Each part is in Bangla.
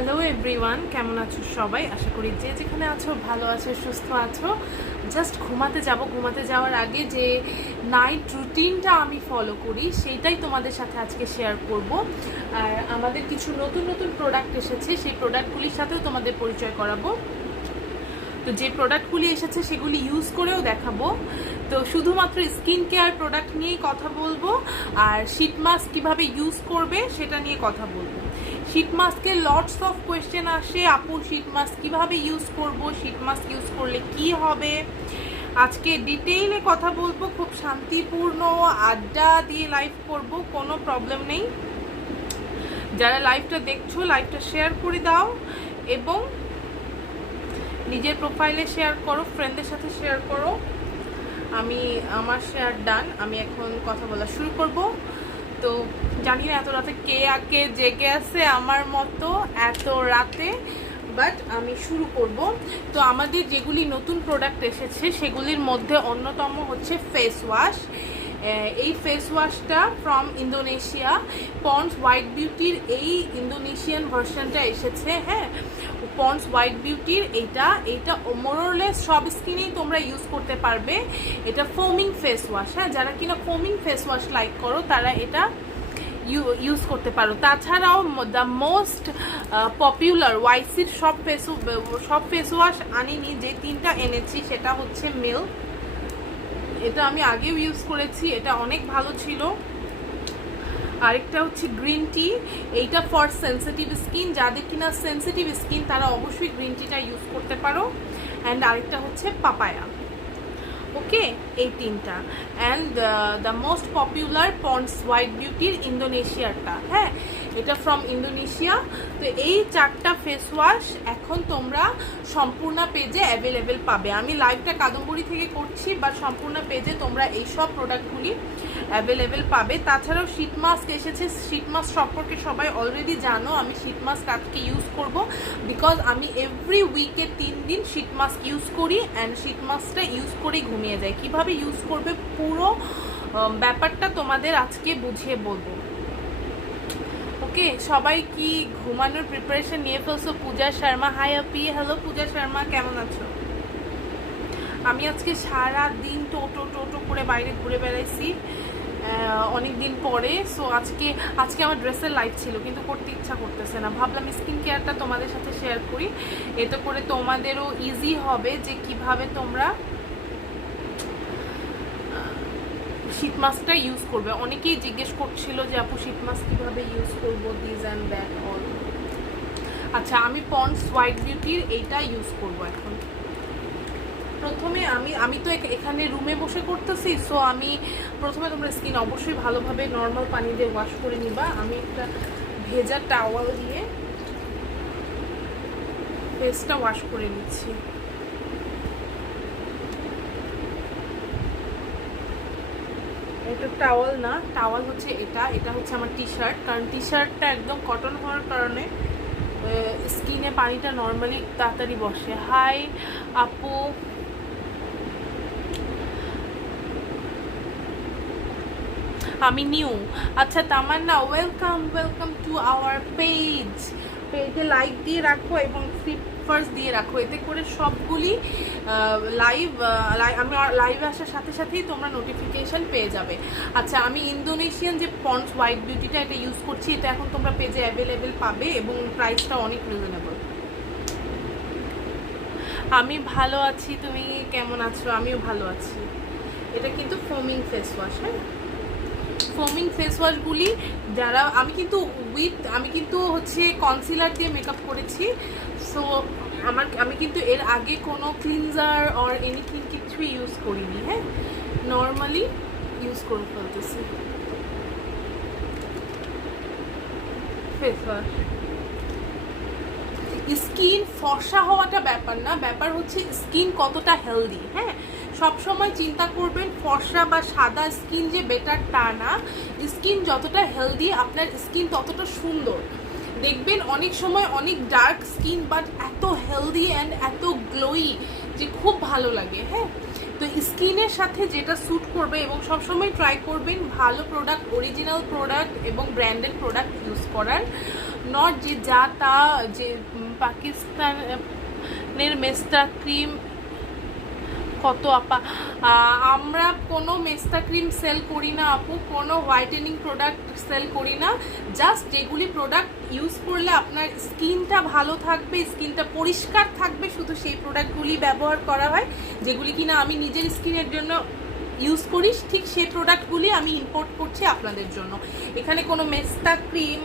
হ্যালো এভরিওয়ান, কেমন আছো সবাই? আশা করি যে যেখানে আছো ভালো আছো, সুস্থ আছো। জাস্ট ঘুমাতে যাওয়ার আগে যে নাইট রুটিনটা আমি ফলো করি সেইটাই তোমাদের সাথে আজকে শেয়ার করব। আর আমাদের কিছু নতুন নতুন প্রোডাক্ট এসেছে, সেই প্রোডাক্টগুলির সাথেও তোমাদের পরিচয় করাবো। তো যে প্রোডাক্টগুলি এসেছে সেগুলি ইউজ করেও দেখাবো। তো শুধুমাত্র স্কিন কেয়ার প্রোডাক্ট নিয়েই কথা বলবো, আর শীট মাস্ক কীভাবে ইউজ করবে সেটা নিয়ে কথা বলবো। শীট মাস্কের লটস অফ কোয়েশ্চেন আসে, আপু শীট মাস্ক কীভাবে ইউজ করব, শীট মাস্ক ইউজ করলে কি হবে। আজকে ডিটেইলে কথা বলবো, খুব শান্তিপূর্ণ আড্ডা দিয়ে লাইভ করব, কোনো প্রবলেম নেই। যারা লাইভটা দেখছো লাইভটা শেয়ার করে দাও এবং নিজের প্রোফাইলে শেয়ার করো, ফ্রেন্ডদের সাথে শেয়ার করো। আমার শেয়ার ডান, আমি এখন কথা বলা শুরু করব। তো জানি না এত রাতে কে জেগে আছে আমার মতো এত রাতে, বাট আমি শুরু করব। তো আমাদের যেগুলি নতুন প্রোডাক্ট এসেছে সেগুলির মধ্যে অন্যতম হচ্ছে ফেস ওয়াশ। এই ফেস ওয়াশটা ফ্রম ইন্দোনেশিয়া, পন্ডস হোয়াইট বিউটির এই ইন্দোনেশিয়ান ভার্সনটা এসেছে। হ্যাঁ, পন্ডস হোয়াইট বিউটির এইটা মোরলেস সব স্কিনেই তোমরা ইউজ করতে পারবে। এটা ফোমিং ফেস ওয়াশ। হ্যাঁ, যারা কিনা ফোমিং ফেস ওয়াশ লাইক করো তারা এটা ইউজ করতে পারো। তাছাড়াও দ্য মোস্ট পপুলার ওয়াইসির সব ফেস ওয়াশ আনিনি, যে তিনটা এনেছি সেটা হচ্ছে মিল্ক। এটা আমি আগেও ইউজ করেছি, এটা অনেক ভালো ছিল। আরেকটা হচ্ছে গ্রিন টি, এইটা ফর সেন্সিটিভ স্কিন, যাদের কিনা সেন্সিটিভ স্কিন তারা অবশ্যই গ্রিন টিটা ইউজ করতে পারো। অ্যান্ড আরেকটা হচ্ছে পাপায়া। ওকে, এই তিনটা। And the most popular Pond's white বিউটির ইন্দোনেশিয়ারটা। হ্যাঁ, এটা ফ্রম ইন্দোনেশিয়া। তো এই চারটা ফেস ওয়াশ এখন তোমরা সম্পূর্ণ পেজে অ্যাভেলেবেল পাবে। আমি লাইভটা কাদম্বরী থেকে করছি, বাট সম্পূর্ণ পেজে তোমরা এই সব প্রোডাক্টগুলি অ্যাভেলেবেল পাবে। তাছাড়াও শীট মাস্ক এসেছে। শীট মাস্ক সম্পর্কে সবাই অলরেডি জানো, আমি শীট মাস্ক আজকে ইউজ করব, বিকজ আমি এভরি উইকে 3 দিন শীট মাস্ক ইউজ করি অ্যান্ড শীট মাস্কটা ইউজ করেই ঘুমিয়ে যায়। কিভাবে ইউজ করবে পুরো ব্যাপারটা তোমাদের আজকে বুঝিয়ে বলবো। ওকে, সবাই কি ঘুমানোর প্রিপারেশন নিয়ে ফেলছো? পূজা শর্মা, হাই আপি। হ্যালো পূজা শর্মা, কেমন আছো? আমি আজকে সারা দিন টোটো করে বাইরে ঘুরে বেড়াইছি অনেক দিন পরে। সো আজকে আমার ড্রেসের লাইভ ছিল, কিন্তু করতে ইচ্ছা করতেছে না। ভাবলাম স্কিন কেয়ারটা তোমাদের সাথে শেয়ার করি, এতে করে তোমাদেরও ইজি হবে যে কিভাবে তোমরা শীট মাস্কটা ইউজ করবে। অনেকেই জিজ্ঞেস করছিল যে আপু শীট মাস্ক কীভাবে ইউজ করবো, দিস অ্যান্ড দ্যাট অল। আচ্ছা, আমি পন্ডস হোয়াইট বিউটির এইটা ইউজ করব এখন। প্রথমে আমি তো এখানে রুমে বসে করতেছি, সো আমি প্রথমে তোমরা স্কিন অবশ্যই ভালোভাবে নর্মাল পানি দিয়ে ওয়াশ করে নিবা। আমি একটা ভেজা টাওয়াল দিয়ে ফেসটা ওয়াশ করে নিচ্ছি। এটা টাওয়াল না, টাওয়াল হচ্ছে এটা হচ্ছে আমার টি শার্ট, কারণ টি শার্টটা একদম কটন হওয়ার কারণে স্কিনে পানিটা নর্মালি তাড়াতাড়ি বসে। হাই আপু, আমি নিউ। আচ্ছা তামান্না, ওয়েলকাম টু আওয়ার পেজে লাইক দিয়ে রাখো এবং ফার্স্ট দিয়ে রাখো, এতে করে সবগুলি আমি লাইভে আসার সাথে সাথেই তোমরা নোটিফিকেশন পেয়ে যাবে। আচ্ছা, আমি ইন্দোনেশিয়ান যে পন্ডস হোয়াইট বিউটিটা এটা ইউজ করছি, এটা এখন তোমরা পেজে অ্যাভেলেবেল পাবে এবং প্রাইসটা অনেক রিজনেবল। আমি ভালো আছি, তুমি কেমন আছো? আমিও ভালো আছি। এটা কিন্তু ফোমিং ফেস ওয়াশ। হ্যাঁ, ফোমিং ফেস ওয়াশগুলি যারা আমি কিন্তু হচ্ছে কনসিলার দিয়ে মেকআপ করেছি। সো আমি কিন্তু এর আগে কোনো ক্লিনজার অর এনিথিং কিছু ইউজ করিনি। হ্যাঁ, নর্মালি ইউজ করে ফেলতেছি ফেস ওয়াশ। স্কিন ফর্সা হওয়াটা ব্যাপার না, ব্যাপার হচ্ছে স্কিন কতটা হেলদি। হ্যাঁ, সবসময় চিন্তা করবেন ফর্সা বা সাদা স্কিন যে বেটার তা না। স্কিন যতটা হেলদি আপনার স্কিন ততটা সুন্দর। দেখবেন অনেক সময় অনেক ডার্ক স্কিন বাট এত হেলদি অ্যান্ড এত গ্লোয়ি যে খুব ভালো লাগে। হ্যাঁ, তো স্কিনের সাথে যেটা স্যুট করবে, এবং সবসময় ট্রাই করবেন ভালো প্রোডাক্ট, অরিজিনাল প্রোডাক্ট এবং ব্র্যান্ডেড প্রোডাক্ট ইউজ করার। নট যে যা তা, যে পাকিস্তানের মেস্তা ক্রিম কত আপা, আমরা কোনো মেস্তা ক্রিম সেল করি না আপু, কোনো হোয়াইটেনিং প্রোডাক্ট সেল করি না। জাস্ট যেগুলি প্রোডাক্ট ইউজ করলে আপনার স্কিনটা ভালো থাকবে, স্কিনটা পরিষ্কার থাকবে, শুধু সেই প্রোডাক্টগুলি ব্যবহার করা হয়, যেগুলি কিনা আমি নিজের স্কিনের জন্য ইউজ করি, ঠিক সেই প্রোডাক্টগুলি আমি ইম্পোর্ট করছি আপনাদের জন্য। এখানে কোনো মেস্তা ক্রিম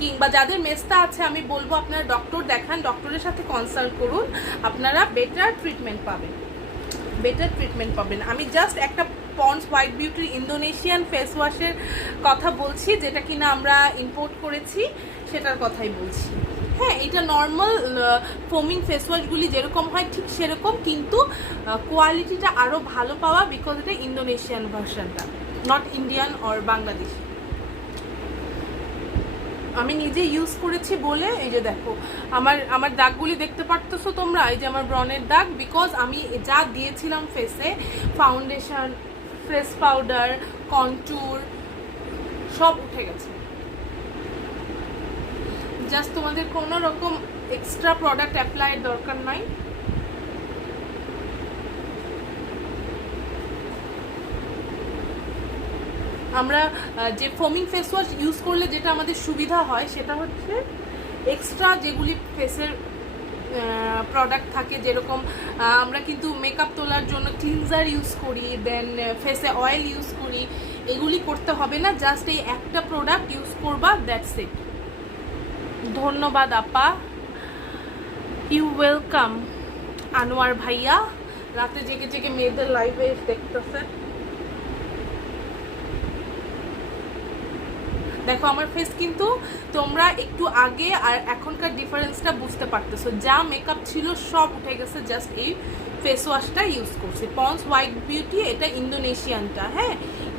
কিংবা যাদের মেস্তা আছে আমি বলবো আপনারা ডক্টর দেখান, ডক্টরের সাথে কনসাল্ট করুন, আপনারা বেটার ট্রিটমেন্ট পাবেন, বেটার ট্রিটমেন্ট পাবেন। আমি জাস্ট একটা পন্ডস হোয়াইট বিউটির ইন্দোনেশিয়ান ফেস ওয়াশের কথা বলছি, যেটা কিনা আমরা ইম্পোর্ট করেছি, সেটার কথাই বলছি। হ্যাঁ, এটা নর্মাল ফোমিং ফেস ওয়াশগুলি যেরকম হয় ঠিক সেরকম, কিন্তু কোয়ালিটিটা আরও ভালো পাওয়া, বিকজ এটা ইন্দোনেশিয়ান ভার্সনটা, নট ইন্ডিয়ান অর বাংলাদেশি। আমি নিজে ইউজ করেছি বলে এই যে দেখো আমার দাগগুলি দেখতে পারতেছো তোমরা, এই যে আমার ব্রনের দাগ, বিকজ আমি যা দিয়েছিলাম ফেসে, ফাউন্ডেশন, ফেস পাউডার, কন্ট্যুর সব উঠে গেছে। জাস্ট তোমাদের কোনো রকম এক্সট্রা প্রোডাক্ট অ্যাপ্লাইয়ের দরকার নাই। আমরা যে ফোমিং ফেস ওয়াশ ইউজ করলে যেটা আমাদের সুবিধা হয় সেটা হচ্ছে এক্সট্রা যেগুলি ফেসের প্রোডাক্ট থাকে, যেরকম আমরা কিন্তু মেকআপ তোলার জন্য ক্লিনজার ইউজ করি, দেন ফেসে অয়েল ইউজ করি, এগুলি করতে হবে না, জাস্ট এই একটা প্রোডাক্ট ইউজ করবা, দ্যাটস ইট। ধন্যবাদ আপা, ইউ ওয়েলকাম আনোয়ার ভাইয়া, রাতে জেগে জেগে মেয়েদের লাইভে দেখতেছে। দেখো আমার ফেস কিন্তু তোমরা একটু আগে আর এখনকার ডিফারেন্সটা বুঝতে পারতেছো, যা মেকআপ ছিল সব উঠে গেছে, জাস্ট এই ফেস ওয়াশটা ইউজ করছি, পন্ডস হোয়াইট বিউটি, এটা ইন্দোনেশিয়ানটা। হ্যাঁ,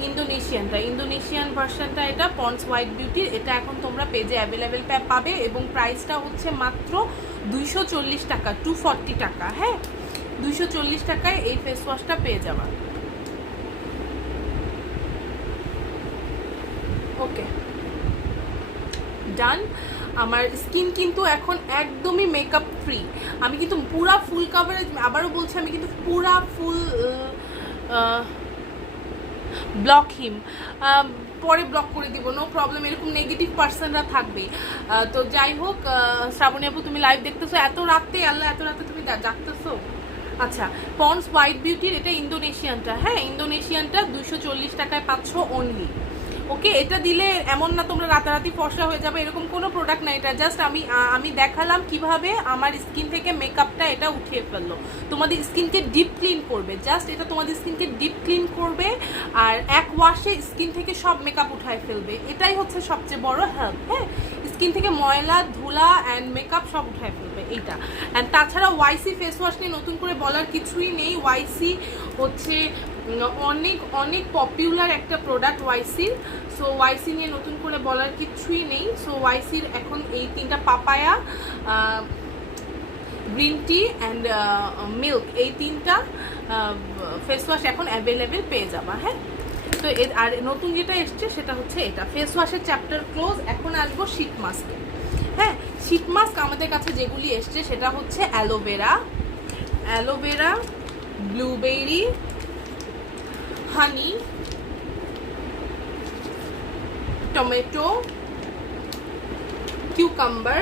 ইন্দোনেশিয়ান ভার্সনটা, এটা পন্ডস হোয়াইট বিউটির, এটা এখন তোমরা পেজে অ্যাভেলেবেল পাবে, এবং প্রাইসটা হচ্ছে মাত্র 240 টাকা, 240 টাকা। হ্যাঁ, 240 টাকায় এই ফেস ওয়াশটা পেয়ে যাবা। ওকে, ডান। আমার স্কিন কিন্তু এখন একদমই মেকআপ ফ্রি, আমি কিন্তু পুরা ফুল কাভারেজ, আবারও বলছি, আমি কিন্তু পুরা ফুল ব্লক হিম, পরে ব্লক করে দিব, নো প্রবলেম, এরকম নেগেটিভ পার্সনরা থাকবে। তো যাই হোক, শ্রাবণী আপু তুমি লাইভ দেখতেছো এত রাতে, আল্লাহ এত রাতে তুমি জাগতেছো। আচ্ছা, পন্ডস হোয়াইট বিউটির এটা ইন্দোনেশিয়ানটা। হ্যাঁ, ইন্দোনেশিয়ানটা 240 টাকায় পাচ্ছ অনলি। ওকে, এটা দিলে এমন না তোমরা রাতারাতি ফর্সা হয়ে যাবে, এরকম কোনো প্রোডাক্ট না, এটা জাস্ট আমি দেখালাম কিভাবে আমার স্কিন থেকে মেকআপটা এটা উঠিয়ে ফেললো, তোমাদের স্কিনকে ডিপ ক্লিন করবে, জাস্ট এটা তোমাদের স্কিনকে ডিপ ক্লিন করবে, আর এক ওয়াশে স্কিন থেকে সব মেকআপ উঠায় ফেলবে, এটাই হচ্ছে সবচেয়ে বড় হেল্প। হ্যাঁ, স্কিন থেকে ময়লা ধুলা অ্যান্ড মেকআপ সব উঠায় ফেলবে এইটা। অ্যান্ড তাছাড়া ওয়াইসি ফেস ওয়াশ নিয়ে নতুন করে বলার কিছুই নেই, ওয়াইসি হচ্ছে অনেক অনেক পপুলার একটা প্রোডাক্ট ওয়াইসির, সো ওয়াইসি নিয়ে নতুন করে বলার কিছুই নেই। সো ওয়াইসির এখন এই তিনটা, papaya, green tea and milk, এই তিনটা ফেস ওয়াশ এখন অ্যাভেলেবেল পেয়ে যাবা। হ্যাঁ, তো আর নতুন যেটা এসছে সেটা হচ্ছে এটা ফেস ওয়াশের চ্যাপ্টার ক্লোজ। এখন আসবো শীত মাস্কে। হ্যাঁ, শীত মাস্ক আমাদের কাছে যেগুলি এসছে সেটা হচ্ছে aloe vera, blueberry, honey, tomato, cucumber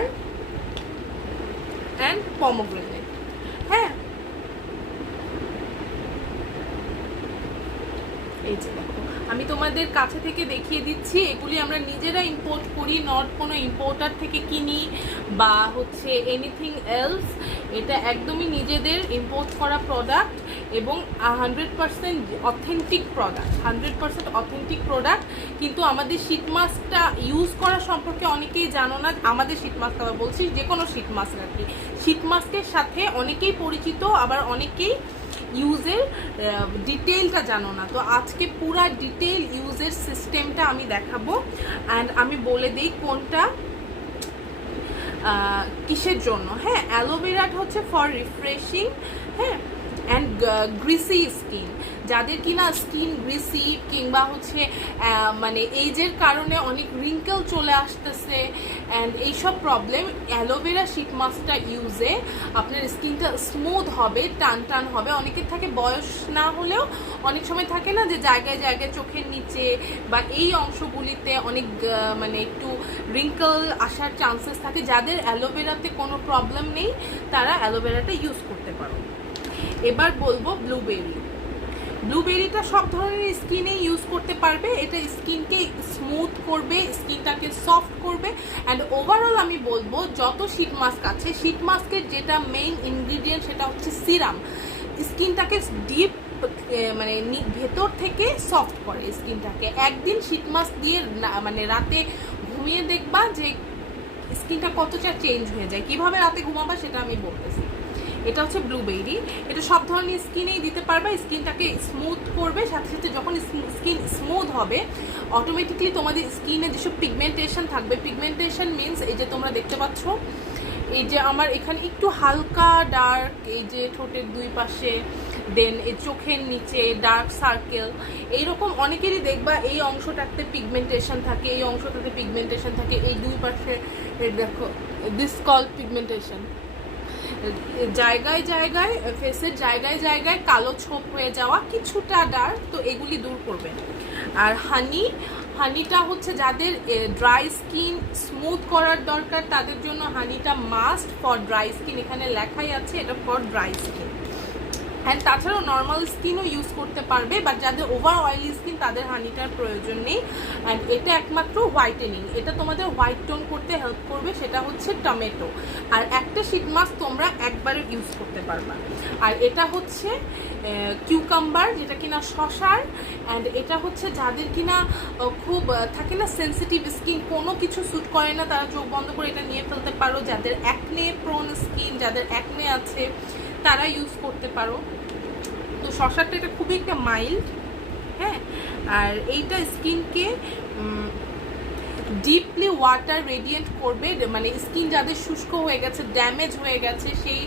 and pomegranate. হ্যাঁ, এই যে দেখো, আমি তোমাদের কাছে থেকে দেখিয়ে দিচ্ছি, এগুলি আমরা নিজেরা ইম্পোর্ট করি, নট কোনো ইম্পোর্টার থেকে কিনি বা হচ্ছে এনিথিং এলস, এটা একদমই নিজেদের ইম্পোর্ট করা প্রোডাক্ট এবং 100% অথেন্টিক প্রোডাক্ট, 100% অথেন্টিক প্রোডাক্ট। কিন্তু আমাদের শীত মাস্কটা ইউজ করা সম্পর্কে অনেকেই জানো না, আমাদের শীত মাস্ক আবার বলছি, যে কোনো শীত মাস্ক আর কি, শীত মাস্কের সাথে অনেকেই পরিচিত, আবার অনেকেই ইউজের ডিটেইলটা জানো না। তো আজকে পুরা ডিটেইল ইউজের সিস্টেমটা আমি দেখাবো, অ্যান্ড আমি বলে দিই কোনটা কিসের জন্য। হ্যাঁ, অ্যালোভেরাটা হচ্ছে ফর রিফ্রেশিং। হ্যাঁ, অ্যান্ড গ্রিসি স্কিন, যাদের কিনা স্কিন গ্রিসি কিংবা হচ্ছে মানে এজের কারণে অনেক রিঙ্কেল চলে আসতেছে অ্যান্ড এইসব প্রবলেম, অ্যালোভেরা শীট মাস্কটা ইউজে আপনার স্কিনটা স্মুথ হবে, টান টান হবে। অনেকের থাকে বয়স না হলেও অনেক সময় থাকে না যে জায়গায় জায়গায় চোখের নিচে বা এই অংশগুলিতে অনেক মানে একটু রিঙ্কেল আসার চান্সেস থাকে। যাদের অ্যালোভেরাতে কোনো প্রবলেম নেই তারা অ্যালোভেরাটা ইউজ করতে পারো। এবার বলবো ব্লুবেরি। ব্লুবেরিটা সব ধরনের স্কিনে ইউজ করতে পারবে। এটা স্কিনকে স্মুথ করবে, স্কিনটাকে সফট করবে অ্যান্ড ওভারঅল আমি বলবো যত শীট মাস্ক আছে, শীট মাস্কের যেটা মেইন ইনগ্রিডিয়েন্ট সেটা হচ্ছে সিরাম। স্কিনটাকে ডিপ মানে ভেতর থেকে সফট করে স্কিনটাকে। একদিন শীট মাস্ক দিয়ে মানে রাতে ঘুমিয়ে দেখবা যে স্কিনটা কতটা চেঞ্জ হয়ে যায়। কিভাবে রাতে ঘুমাবা সেটা আমি বলতেছি। এটা হচ্ছে ব্লুবেরি, এটা সব ধরনের স্কিনেই দিতে পারবে, স্কিনটাকে স্মুথ করবে। সাথে সাথে যখন স্কিন স্মুথ হবে অটোমেটিকলি তোমাদের স্কিনে যেসব পিগমেন্টেশন থাকবে, পিগমেন্টেশন মিনস এই যে তোমরা দেখতে পাচ্ছ এই যে আমার এখানে একটু হালকা ডার্ক, এই যে ঠোঁটের দুই পাশে, দেন এই চোখের নিচে ডার্ক সার্কেল, এইরকম অনেকেরই দেখবা এই অংশটাতে পিগমেন্টেশন থাকে, এই অংশটাতে পিগমেন্টেশন থাকে, এই দুই পাশে দেখো দিস কল পিগমেন্টেশন। জায়গায় জায়গায় ফেসের জায়গায় জায়গায় কালো ছোপ হয়ে যাওয়া, কিছুটা ডার্ক, তো এগুলি দূর করবে। আর হানিটা হচ্ছে যাদের ড্রাই স্কিন স্মুথ করার দরকার তাদের জন্য হানিটা মাস্ট ফর ড্রাই স্কিন। এখানে লেখাই আছে এটা ফর ড্রাই স্কিন। অ্যান্ড তাছাড়াও নর্মাল স্কিনও ইউজ করতে পারবে, বাট যাদের ওভার অয়েলি স্কিন তাদের হানিটার প্রয়োজন নেই। অ্যান্ড এটা একমাত্র হোয়াইটেনিং, এটা তোমাদের হোয়াইট টোন করতে হেল্প করবে, সেটা হচ্ছে টমেটো। আর একটা শীট মাস্ক তোমরা একবারে ইউজ করতে পারবা। আর এটা হচ্ছে কিউকাম্বার, যেটা কিনা শশার। অ্যান্ড এটা হচ্ছে যাদের কিনা খুব থাকে না সেন্সিটিভ স্কিন, কোনো কিছু স্যুট করে না, তারা চোখ বন্ধ করে এটা নিয়ে ফেলতে পারো। যাদের অ্যাকনে প্রোন স্কিন, যাদের অ্যাকনে আছে তারা ইউজ করতে পারো। তো শশাটা এটা খুবই একটা মাইল্ড, হ্যাঁ। আর এইটা স্কিনকে ডিপলি ওয়াটার রেডিয়েন্ট করবে, মানে স্কিন যাদের শুষ্ক হয়ে গেছে, ড্যামেজ হয়ে গেছে, সেই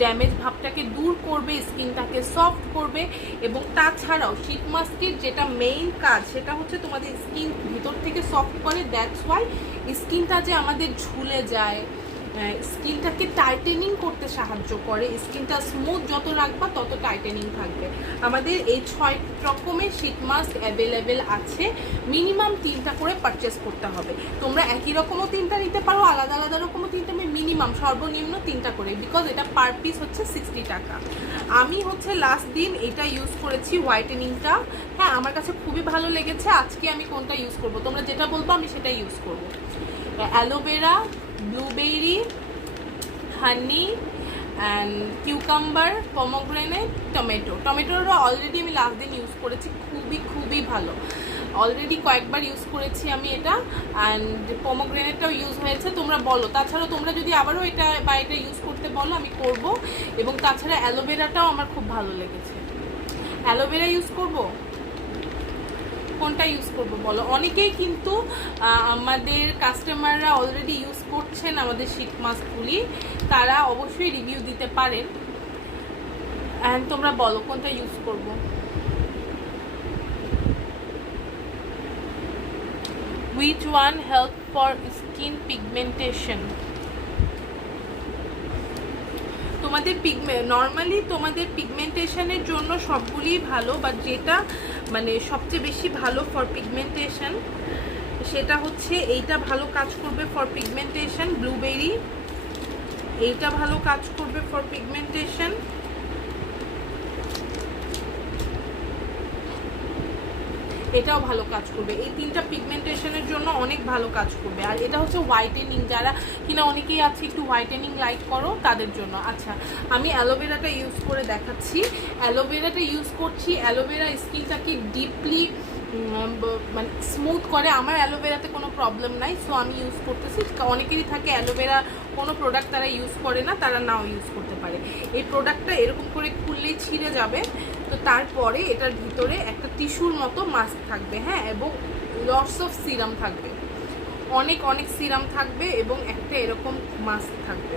ড্যামেজ ভাবটাকে দূর করবে, স্কিনটাকে সফট করবে। এবং তাছাড়াও শীট মাস্কের যেটা মেইন কাজ সেটা হচ্ছে তোমাদের স্কিন ভিতর থেকে সফট করে। দ্যাটস ওয়াই স্কিনটা যে আমাদের ঝুলে যায়, স্কিনটাকে টাইটেনিং করতে সাহায্য করে। স্কিনটা স্মুথ যত রাখবা তত টাইটেনিং থাকবে। আমাদের এই 6 রকমের শীট মাস্ক অ্যাভেলেবেল আছে, মিনিমাম 3টা করে পারচেস করতে হবে। তোমরা একই রকমও 3টা নিতে পারো, আলাদা আলাদা রকমও 3টা, মিনিমাম সর্বনিম্ন 3টা করে, বিকজ এটা পার পিস হচ্ছে 60 টাকা। আমি হচ্ছে লাস্ট দিন এটা ইউজ করেছি হোয়াইটেনিংটা, হ্যাঁ আমার কাছে খুবই ভালো লেগেছে। আজকে আমি কোনটা ইউজ করব, তোমরা যেটা বলবো আমি সেটা ইউজ করব। Aloe vera, blueberry, honey and cucumber, pomegranate, টমেটোটা অলরেডি আমি লাস্ট দিন ইউজ করেছি, খুবই ভালো। অলরেডি কয়েকবার ইউজ করেছি আমি এটা, অ্যান্ড পমোগ্রেনেটটাও ইউজ হয়েছে। তোমরা বলো, তাছাড়া তোমরা যদি আবারও এটা ইউজ করতে বলো আমি করব। এবং তাছাড়া অ্যালোভেরাটাও আমার খুব ভালো লেগেছে। অ্যালোভেরা ইউজ করব, কোনটা ইউজ করবো বলো? অনেকেই কিন্তু আমাদের কাস্টমাররা অলরেডি ইউজ করছেন আমাদের শীট মাস্কগুলি, তারা অবশ্যই রিভিউ দিতে পারেন। অ্যান্ড তোমরা বলো কোনটা ইউজ করব। Which one help for skin pigmentation? তোমাদের নর্মালি তোমাদের পিগমেন্টেশনের জন্য সবগুলিই ভালো, বাট যেটা মানে সবচেয়ে বেশি ভালো ফর পিগমেন্টেশন সেটা হচ্ছে এইটা ভালো কাজ করবে ফর পিগমেন্টেশন, ব্লুবেরি। এইটা ভালো কাজ করবে ফর পিগমেন্টেশন। এটাও ভালো কাজ করবে। এই 3টা পিগমেন্টেশনের জন্য অনেক ভালো কাজ করবে। আর এটা হচ্ছে হোয়াইটেনিং, যারা কিনা অনেকেই আছে একটু হোয়াইটেনিং লাইক করো তাদের জন্য। আচ্ছা, আমি অ্যালোভেরাটা ইউজ করে দেখাচ্ছি। অ্যালোভেরাটা ইউজ করছি, অ্যালোভেরা স্কিনটাকে ডিপলি মানে স্মুথ করে। আমার অ্যালোভেরাতে কোনো প্রবলেম নাই, সো আমি ইউজ করতেছি। অনেকেরই থাকে অ্যালোভেরা কোনো প্রোডাক্ট তারা ইউজ করে না, তারা নাও ইউজ করতে পারে। এই প্রোডাক্টটা এরকম করে খুললেই ছিঁড়ে যাবে। তো তারপরে এটার ভিতরে একটা টিস্যুর মতো মাস্ক থাকবে, হ্যাঁ, এবং লটস অফ সিরাম থাকবে, অনেক সিরাম থাকবে এবং একটা এরকম মাস্ক থাকবে।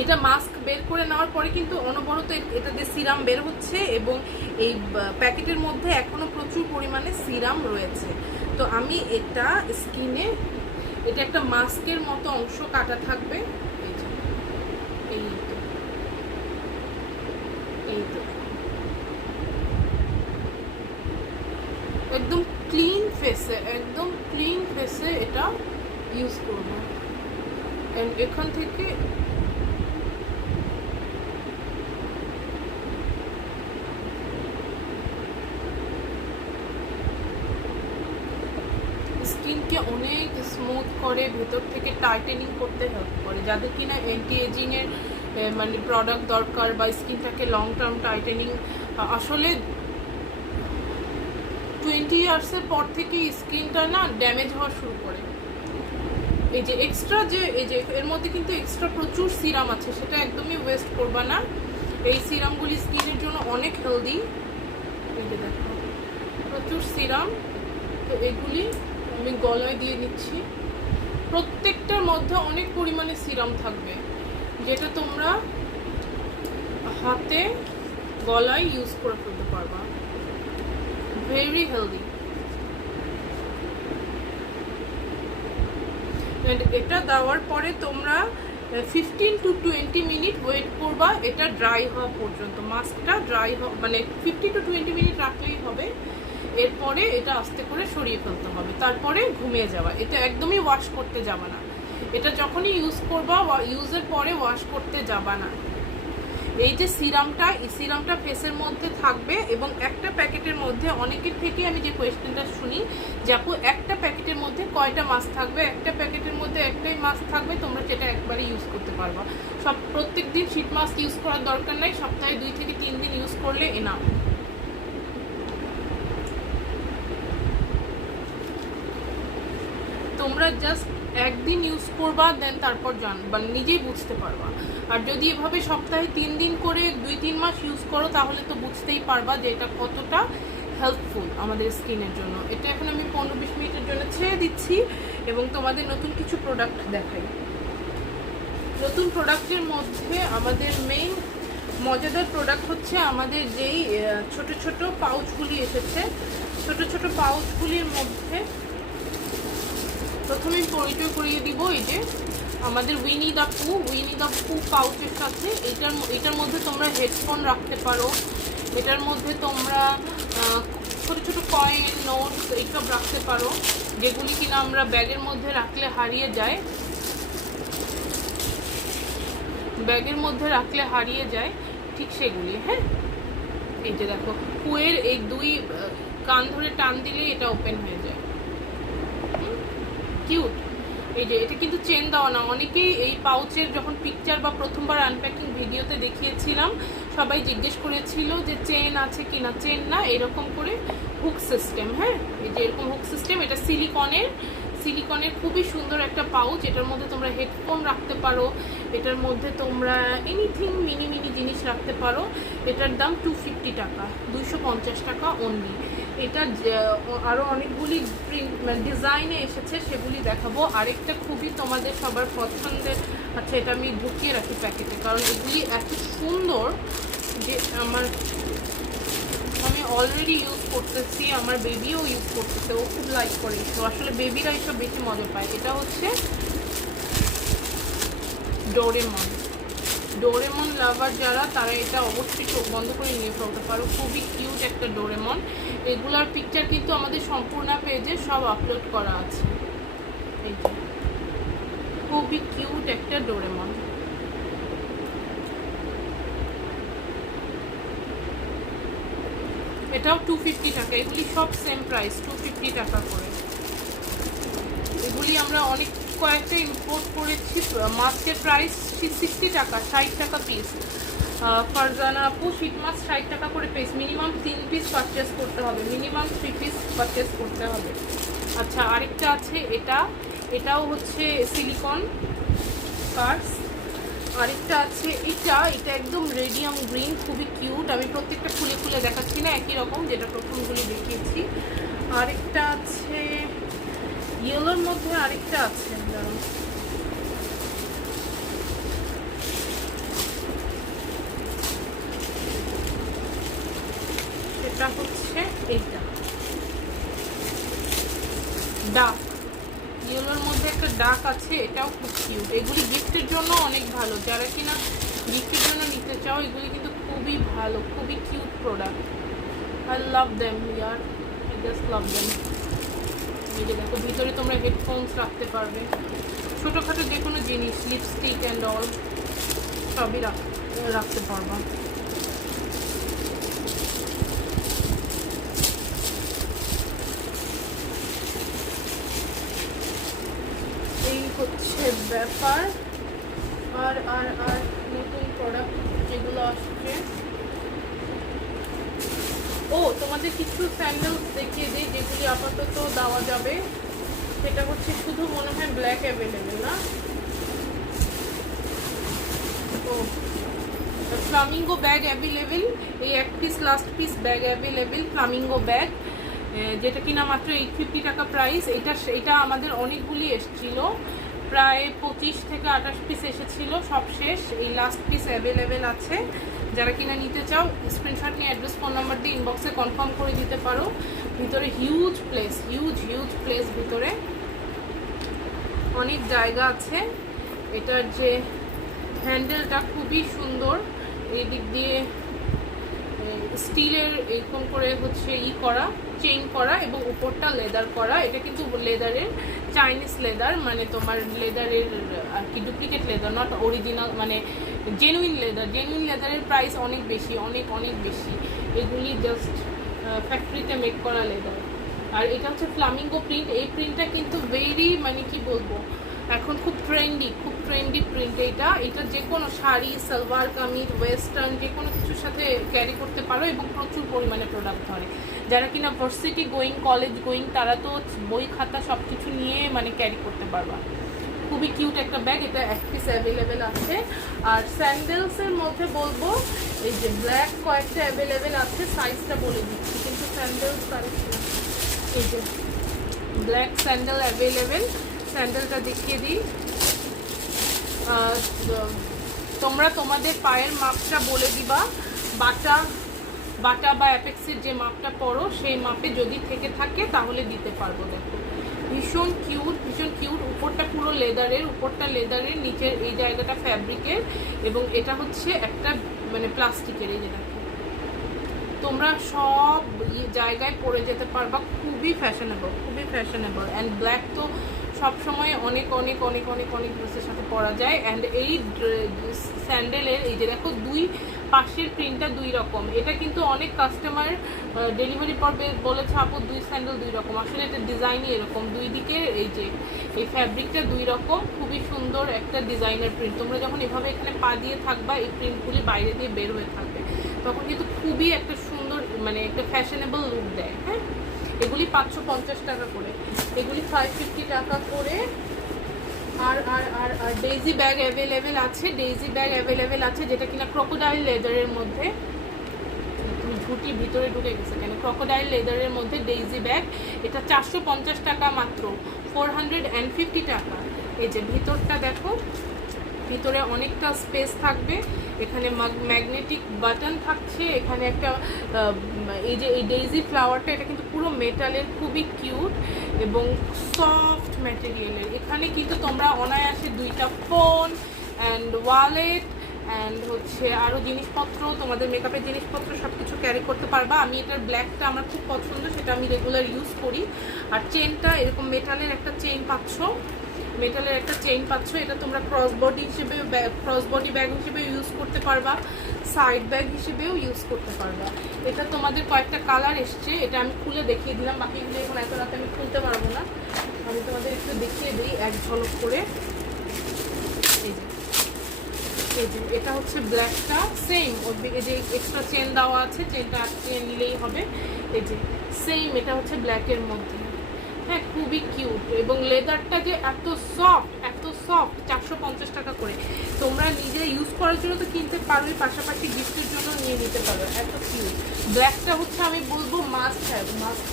এটা মাস্ক বের করে নেওয়ার পরে কিন্তু অনবরত এটা দিয়ে সিরাম বের হচ্ছে এবং এই প্যাকেটের মধ্যে এখনো প্রচুর পরিমাণে সিরাম রয়েছে। তো আমি এটা স্কিনে, এটা একটা মাস্কের মতো অংশ কাটা থাকবে, এই তো একদম ক্লিন ফেসে এটা ইউজ করবো। এন্ড এখান থেকে স্কিনকে অনেক স্মুথ করে, ভেতর থেকে টাইটেনিং করতে হেল্প করে। যাদের কিনা অ্যান্টি এজিং এর মানে প্রোডাক্ট দরকার বা স্কিনটাকে লং টার্ম টাইটেনিং, আসলে 20 ইয়ার্সের পর থেকে স্কিনটা না ড্যামেজ হওয়া শুরু করে। এই যে এক্সট্রা যে এই যে এর মধ্যে কিন্তু এক্সট্রা প্রচুর সিরাম আছে, সেটা একদমই ওয়েস্ট করবা না। এই সিরামগুলি স্কিনের জন্য অনেক হেলদি। এই যে দেখো প্রচুর সিরাম, তো এগুলি আমি গলায় দিয়ে নিচ্ছি। প্রত্যেকটার মধ্যে অনেক পরিমাণে সিরাম থাকবে, যেটা তোমরা হাতে গলায় ইউজ করে ফেলতে পারবা। Very healthy. এটা দেওয়ার পরে তোমরা 15 to 20 মিনিট ওয়েট করবা এটা ড্রাই হওয়া পর্যন্ত। মাস্কটা ড্রাই মানে 15 to 20 মিনিট রাখলেই হবে। এরপরে এটা আস্তে করে সরিয়ে ফেলতে হবে, তারপরে ঘুমিয়ে যাওয়া। এটা একদমই ওয়াশ করতে যাবা না। এটা যখনই ইউজ করবা, ইউজের পরে ওয়াশ করতে যাবা না। এই যে সিরামটা, এই সিরামটা ফেসের মধ্যে থাকবে এবং একটা প্যাকেটের মধ্যে, অনেকের থেকে আমি যে কোয়েশ্চেনটা শুনি যে আপু একটা প্যাকেটের মধ্যে কয়টা মাস্ক থাকবে? একটা প্যাকেটের মধ্যে একটাই মাস্ক থাকবে, তোমরা সেটা একবারে ইউজ করতে পারবা। প্রত্যেক দিন শীট মাস্ক ইউজ করার দরকার নাই, সপ্তাহে 2 থেকে 3 দিন ইউজ করলে এনাফ। তোমরা জাস্ট একদিন ইউজ করবা, দেন তারপর জানবা, নিজেই বুঝতে পারবা। আর যদি এভাবে সপ্তাহে 3 দিন করে 2-3 মাস ইউজ করো, তাহলে তো বুঝতেই পারবা যে এটা কতটা হেল্পফুল আমাদের স্কিনের জন্য। এটা এখন আমি 15-20 মিনিটের জন্য ছেড়ে দিচ্ছি এবং তোমাদের নতুন কিছু প্রোডাক্ট দেখাই। নতুন প্রোডাক্টের মধ্যে আমাদের মেইন মজাদার প্রোডাক্ট হচ্ছে আমাদের যেই ছোট ছোট পাউচগুলি এসেছে। ছোট ছোট পাউচগুলির মধ্যে প্রথমে পরিচয় করিয়ে দিব এই যে আমাদের উইনি দ্য পু পাউচের সাথে। এটার মধ্যে তোমরা হেডফোন রাখতে পারো, এটার মধ্যে তোমরা ছোট ছোট কয়েন, নোটস এইসব রাখতে পারো, যেগুলি কিনা আমরা ব্যাগের মধ্যে রাখলে হারিয়ে যায়। ঠিক সেগুলি। হ্যাঁ, এই যে দেখো পুয়ের এই 2 কান ধরে টান দিলে এটা ওপেন হয়ে যায়। কিউট। এই যে এটা কিন্তু চেন দেওয়া না। অনেকেই এই পাউচের যখন পিকচার বা প্রথমবার আনপ্যাকিং ভিডিওতে দেখিয়েছিলাম, সবাই জিজ্ঞেস করেছিল যে চেন আছে কিনা। চেন না, এরকম করে হুক সিস্টেম। হ্যাঁ, এই যে এরকম হুক সিস্টেম। এটা সিলিকনের খুবই সুন্দর একটা পাউচ। এটার মধ্যে তোমরা হেডফোন রাখতে পারো, এটার মধ্যে তোমরা এনিথিং মিনি জিনিস রাখতে পারো। এটার দাম 250 টাকা, 250 টাকা অনলি। এটা আরও অনেকগুলি ডিজাইনে এসেছে, সেগুলি দেখাবো। আরেকটা খুবই তোমাদের সবার পছন্দের, আচ্ছা এটা আমি ঢুকিয়ে রাখি প্যাকেটে, কারণ এগুলি এত সুন্দর যে আমি অলরেডি ইউজ করতেছি, আমার বেবিও ইউজ করতেছে, ও খুব লাইক করে। তো আসলে বেবিরা এইসব বেশি মজা পায়। এটা হচ্ছে ডোরেমন লাভার যারা, তারা এটা অবশ্যই চোখ বন্ধ করে নিয়ে ফেলতে পারো। খুবই কিউট একটা ডোরেমন। এগুলার পিকচার কিন্তু আমাদের সম্পূর্ণ পেজে সব আপলোড করা আছে। এই যে খুবই কিউট একটা ডোরেমন। এটাও 250 টাকা। এগুলি সব সেম প্রাইস, 250 টাকা করে। এগুলি আমরা অনেক কয়েকটা ইম্পোর্ট করেছি। মাস্কের প্রাইস 60 টাকা, 60 টাকা পিস। ফারজানা আপু শীত মাছ 60 টাকা করে পিস। মিনিমাম 3 পিস পারচেস করতে হবে, মিনিমাম 3 পিস পারচেস করতে হবে। আচ্ছা, আরেকটা আছে, এটাও হচ্ছে সিলিকন পার্স। আরেকটা আছে এটা একদম রেডিয়াম গ্রিন, খুবই কিউট। আমি প্রত্যেকটা খুলে দেখাচ্ছি না, একই রকম যেটা প্রথমগুলি দেখিয়েছি। আরেকটা আছে ইয়েলোর মধ্যে, আরেকটা আছে ওটা হচ্ছে এইটা ডাক, ইয়েলোর মধ্যে একটা ডাক আছে, এটাও খুব কিউট। এগুলি গিফটের জন্য অনেক ভালো, যারা কিনা গিফটের জন্য নিতে চাও এগুলি কিন্তু খুবই ভালো, খুবই cute product. I love them year, I just love them. এই যে দেখো ভিতরে তোমরা হেডফোনস রাখতে পারবে, ছোটোখাটো যে কোনো জিনিস, লিপস্টিক অ্যান্ড অল সবই রাখতে পারবা। এই হচ্ছে ব্যাপার। আর আর আর নতুন প্রোডাক্ট যেগুলো আসছে, ও তোমাদের কিছু স্যান্ডেলস দেখিয়ে দিই যেগুলি আপাতত দেওয়া যাবে। সেটা হচ্ছে শুধু মনে হয় ব্ল্যাক অ্যাভেলেবেল না, ও ফ্লামিঙ্গো ব্যাগ অ্যাভেলেবেল, এই এক piece last piece bag available flamingo bag, যেটা কিনা মাত্র 850 টাকা প্রাইস। এটা আমাদের অনেকগুলি এসেছিল, প্রায় 25 থেকে 28 পিস এসেছিল, সব শেষ। এই লাস্ট পিস অ্যাভেলেবেল আছে, যারা কিনা নিতে চাও স্ক্রিনশট নিয়ে অ্যাড্রেস ফোন নাম্বার দিয়ে ইনবক্সে কনফার্ম করে দিতে পারো। ভিতরে হিউজ প্লেস, হিউজ প্লেস, ভিতরে অনেক জায়গা আছে। এটার যে হ্যান্ডেলটা খুবই সুন্দর, এই দিক দিয়ে স্টিলের এরকম করে হচ্ছে করা, চেইন করা, এবং উপরটা লেদার করা। এটা কিন্তু লেদারের, চাইনিজ লেদার, মানে তোমার লেদারের আর কি ডুপ্লিকেট লেদার, নট অরিজিনাল, মানে জেনুইন লেদার। জেনুইন লেদারের প্রাইস অনেক বেশি, অনেক বেশি। এগুলি জাস্ট ফ্যাক্টরিতে মেক করা লেদার। আর এটা হচ্ছে ফ্লামিঙ্গো প্রিন্ট। এই প্রিন্টটা কিন্তু ভেরি, মানে কি বলবো, এখন খুব ট্রেন্ডি প্রিন্ট। এটা যে কোনো শাড়ি, সালোয়ার কামিজ, ওয়েস্টার্ন যে কোনো কিছুর সাথে ক্যারি করতে পারো, এবং প্রচুর পরিমাণে প্রোডাক্ট ধরে। যারা কিনা ভার্সিটি গোয়িং, কলেজ গোয়িং, তারা তো বই খাতা সব কিছু নিয়ে মানে ক্যারি করতে পারবা। খুবই কিউট একটা ব্যাগ। এটা এক পিস অ্যাভেলেবেল আছে। আর স্যান্ডেলসের মধ্যে বলবো এই যে ব্ল্যাক কয়েকটা অ্যাভেলেবেল আছে, সাইজটা বলে দিচ্ছি, কিন্তু স্যান্ডেলস এই যে ব্ল্যাক স্যান্ডেল অ্যাভেলেবেল। স্যান্ডেলটা দেখিয়ে দিই, তোমরা তোমাদের পায়ের মাপটা বলে দিবা, বাটা বা অ্যাপেক্সের যে মাপটা পরো সেই মাপে যদি থেকে থাকে তাহলে দিতে পারবো। দেখো ভীষণ কিউট। উপরটা পুরো লেদারের, নিচের এই জায়গাটা ফ্যাব্রিকের, এবং এটা হচ্ছে একটা মানে প্লাস্টিকের। এই যে দেখো তোমরা সব জায়গায় পরে যেতে পারবা, খুবই ফ্যাশনেবল। অ্যান্ড ব্ল্যাক তো সবসময় অনেক ড্রেসের সাথে পরা যায়। অ্যান্ড এই স্যান্ডেলের এই যে দেখো দুই পাশের প্রিন্টটা দুই রকম। এটা কিন্তু অনেক কাস্টমার ডেলিভারি পর্বে বলেছে আপু দুই স্যান্ডেল দুই রকম, আসলে এটা ডিজাইনই এরকম, দুই দিকে এই যে এই ফ্যাব্রিকটা দুই রকম। খুবই সুন্দর একটা ডিজাইনার প্রিন্ট। তোমরা যখন এভাবে এখানে পা দিয়ে থাকবা, এই প্রিন্টগুলি বাইরে দিয়ে বের হয়ে থাকবে, তখন কিন্তু খুবই একটা সুন্দর, মানে একটা ফ্যাশনেবল লুক দেয়। হ্যাঁ, এগুলি 550 টাকা করে, এগুলি 550 টাকা করে। আর আর আর আর ডেইজি ব্যাগ অ্যাভেলেবেল আছে, যেটা কিনা ক্রোকোডাইল লেদারের মধ্যে, ঝুটি ভিতরে ঢুকে গেছে কেন, ক্রোকোডাইল লেদারের মধ্যে ডেইজি ব্যাগ। এটা 450 টাকা মাত্র, 450 টাকা। এই যে ভিতরটা দেখো, ভিতরে অনেকটা স্পেস থাকবে, এখানে ম্যাগনেটিক বাটন থাকছে, এখানে একটা এই যে এই ডেইজি ফ্লাওয়ারটা, এটা কিন্তু পুরো মেটালের, খুবই কিউট এবং সফট ম্যাটেরিয়ালের। এখানে কিন্তু তোমরা অনায়াসে দুইটা ফোন অ্যান্ড ওয়ালেট অ্যান্ড হচ্ছে আরও জিনিসপত্র, তোমাদের মেকআপের জিনিসপত্র সব কিছু ক্যারি করতে পারবা। আমি এটার ব্ল্যাকটা আমার খুব পছন্দ, সেটা আমি রেগুলার ইউজ করি। আর চেনটা এরকম মেটালের একটা চেইন পাচ্ছ, এটা তোমরা ক্রসবডি ব্যাগ হিসেবে ইউজ করতে পারবা, সাইড ব্যাগ হিসেবেও ইউজ করতে পারবা। এটা তোমাদের কয়েকটা কালার এসছে, এটা আমি খুলে দেখিয়ে দিলাম, বাকিগুলো এখন এত রাতে আমি খুলতে পারবো না, আমি তোমাদের একটু দেখিয়ে দিই এক ঝলক করে। এই যে এটা হচ্ছে ব্ল্যাকটা, সেম ওর দিকে যে এক্সট্রা চেন দেওয়া আছে, চেনটা আটকে নিলেই হবে। এই যে সেম, এটা হচ্ছে ব্ল্যাকের মধ্যে। হ্যাঁ, খুবই কিউট, এবং লেদারটা যে এত সফট 450 টাকা করে। তোমরা নিজে ইউজ করার জন্য তো কিনতে পারোই, পাশাপাশি গিফটের জন্য নিয়ে নিতে পারো, এত কিউট। ব্ল্যাকটা হচ্ছে আমি বলবো মাস্ট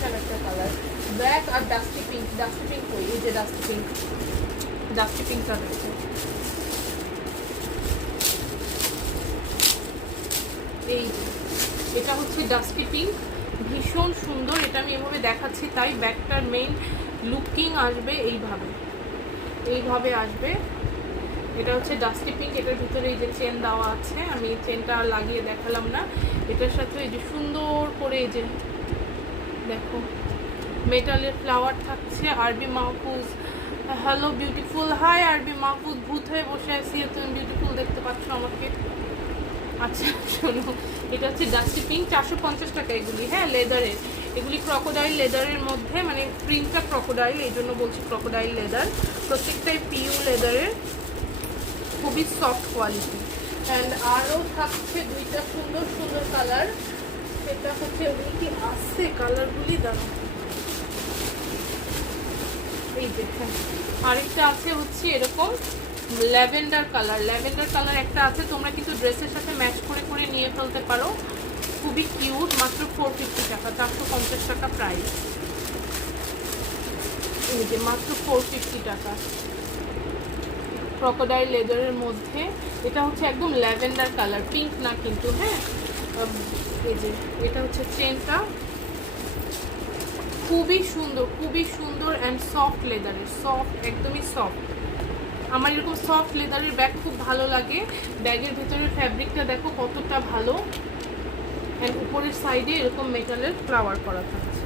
হ্যাভ একটা কালার, ব্ল্যাক আর ডাস্টি পিঙ্ক কই, এই যে ডাস্টি পিঙ্কটা রয়েছে। এই এটা হচ্ছে ডাস্টি পিঙ্ক, ভীষণ সুন্দর। এটা আমি এভাবে দেখাচ্ছি তাই ব্যাগটার মেইন লুকিং আসবে এইভাবে আসবে। এটা হচ্ছে ডাস্টি পিঙ্ক, এটার ভিতরে এই যে চেন দেওয়া আছে, আমি চেনটা লাগিয়ে দেখালাম না। এটার সাথে এই যে সুন্দর করে এই যে দেখো মেটালের ফ্লাওয়ার থাকছে। আরবি মাহফুজ, হ্যালো বিউটিফুল, হাই আরবি মাহফুজ, ভূত হয়ে বসে আছি, তুমি বিউটিফুল দেখতে পাচ্ছ আমাকে। আচ্ছা শোনো, এটা হচ্ছে ডাস্টি পিঙ্ক, 450 টাকা এগুলি, হ্যাঁ লেদারের। এগুলি ক্রকোডাইল লেদারের মধ্যে, মানে প্রিন্টটা ক্রকোডাইল, এই জন্য বলছি ক্রকোডাইল লেদার। প্রত্যেকটাই পিউ লেদারের, খুবই সফট কোয়ালিটি। অ্যান্ড আরও থাকছে দুইটা সুন্দর সুন্দর কালার। এটা হচ্ছে ওগুলি কি আসছে কালারগুলি, দাঁড়ান এই দেখেন। আরেকটা আছে হচ্ছে এরকম ল্যাভেন্ডার কালার একটা আছে, তোমরা কিন্তু ড্রেসের সাথে ম্যাচ করে করে নিয়ে ফেলতে পারো। খুবই কিউট, মাত্র 450 টাকা, 450 টাকা প্রাইস। এই যে মাত্র 450 টাকা, ক্রকোডাইল লেদারের মধ্যে। এটা হচ্ছে একদম ল্যাভেন্ডার কালার, পিঙ্ক না কিন্তু, হ্যাঁ। এই যে এটা হচ্ছে চেনটা, খুবই সুন্দর অ্যান্ড সফট লেদারের, সফট, একদমই সফট। আমার এরকম সফট লেদারের ব্যাগ খুব ভালো লাগে। ব্যাগের ভেতরের ফ্যাব্রিকটা দেখো কতটা ভালো। অ্যান্ড উপরের সাইডে এরকম মেটালের ফ্লাওয়ার করা থাকছে।